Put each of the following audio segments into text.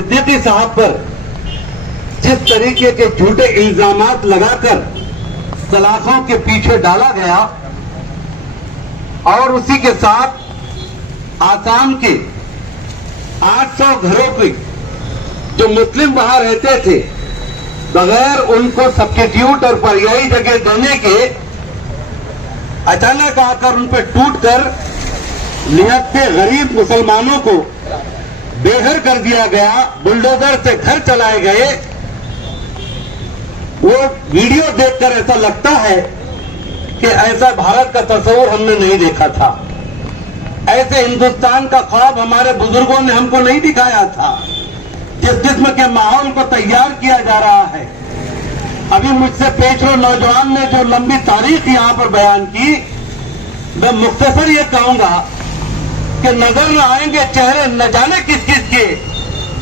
सिद्दीकी साहब पर जिस तरीके के झूठे इल्जामात लगाकर सलाखों के पीछे डाला गया और उसी के साथ आसाम के 800 घरों की जो मुस्लिम वहां रहते थे बगैर उनको सब्स्टिट्यूट और पर्यायी जगह देने के अचानक आकर उन पर टूटकर निहत्थे गरीब मुसलमानों को बेघर कर दिया गया, बुलडोजर से घर चलाए गए। वो वीडियो देखकर ऐसा लगता है कि ऐसा भारत का तस्वीर हमने नहीं देखा था, ऐसे हिंदुस्तान का ख्वाब हमारे बुजुर्गों ने हमको नहीं दिखाया था। जिस किस्म के माहौल को तैयार किया जा रहा है, अभी मुझसे पेशरो नौजवान ने जो लंबी तारीख यहां पर बयान की, मैं मुख्तसर ये कहूंगा कि नजर न आएंगे चेहरे न जाने किस किस के,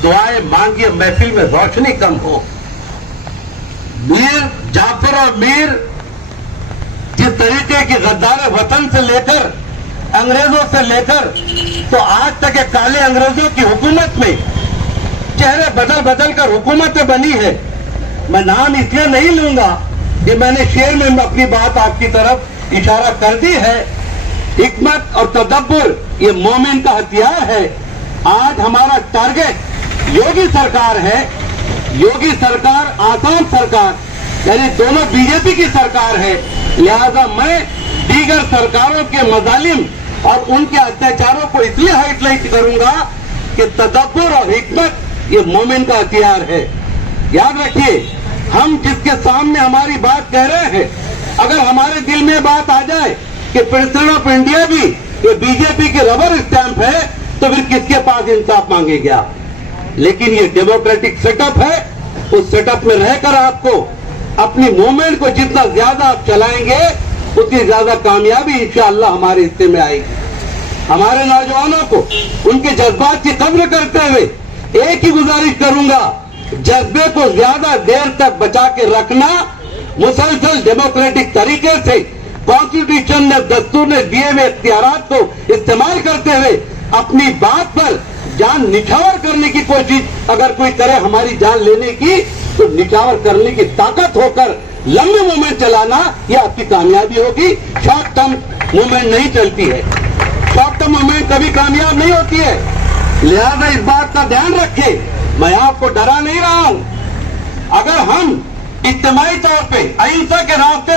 दुआएं मांगिए महफिल में रोशनी कम हो। मीर जाफर और मीर जिस तरीके की गद्दार वतन से लेकर अंग्रेजों से लेकर तो आज तक के काले अंग्रेजों की हुकूमत में चेहरे बदल बदल कर हुकूमतें बनी है। मैं नाम इसलिए नहीं लूंगा कि मैंने शेर में अपनी बात आपकी तरफ इशारा कर दी है। हिकमत और तदब्बर ये मोमिन का हथियार है। आज हमारा टारगेट योगी सरकार है। योगी सरकार, आसाम सरकार, यानी दोनों बीजेपी की सरकार है। लिहाजा मैं दीगर सरकारों के मजालिम और उनके अत्याचारों को इसलिए हाईलाइट करूंगा कि तदब्बर और हिकमत ये मोमिन का हथियार है। याद रखिए, हम जिसके सामने हमारी बात कह रहे हैं, अगर हमारे दिल में बात आ जाए कि प्रेसिडेंट ऑफ इंडिया भी ये बीजेपी की रबर स्टैंप है, तो फिर किसके पास इंसाफ मांगेगा। लेकिन ये डेमोक्रेटिक सेटअप है, उस सेटअप में रहकर आपको अपनी मूवमेंट को जितना ज्यादा आप चलाएंगे उतनी ज्यादा कामयाबी इंशाअल्लाह हमारे हिस्से में आएगी। हमारे नौजवानों को उनके जज्बात की कद्र करते हुए एक ही गुजारिश करूंगा, जज्बे को ज्यादा देर तक बचा के रखना। मुसलसल डेमोक्रेटिक तरीके से कॉन्स्टिट्यूशन ने, दस्तूर ने दिए हुए इख्तियारात को इस्तेमाल करते हुए अपनी बात पर जान निछावर करने की कोशिश अगर कोई करे हमारी जान लेने की, तो निछावर करने की ताकत होकर लंबी मूवमेंट चलाना यह आपकी कामयाबी होगी। शॉर्ट टर्म मूवमेंट नहीं चलती है, शॉर्ट टर्म मूवमेंट कभी कामयाब नहीं होती है। लिहाजा इस बात का ध्यान रखें। मैं आपको डरा नहीं रहा हूं। अगर हम इज्तिमाई तौर पे अहिंसा के रास्ते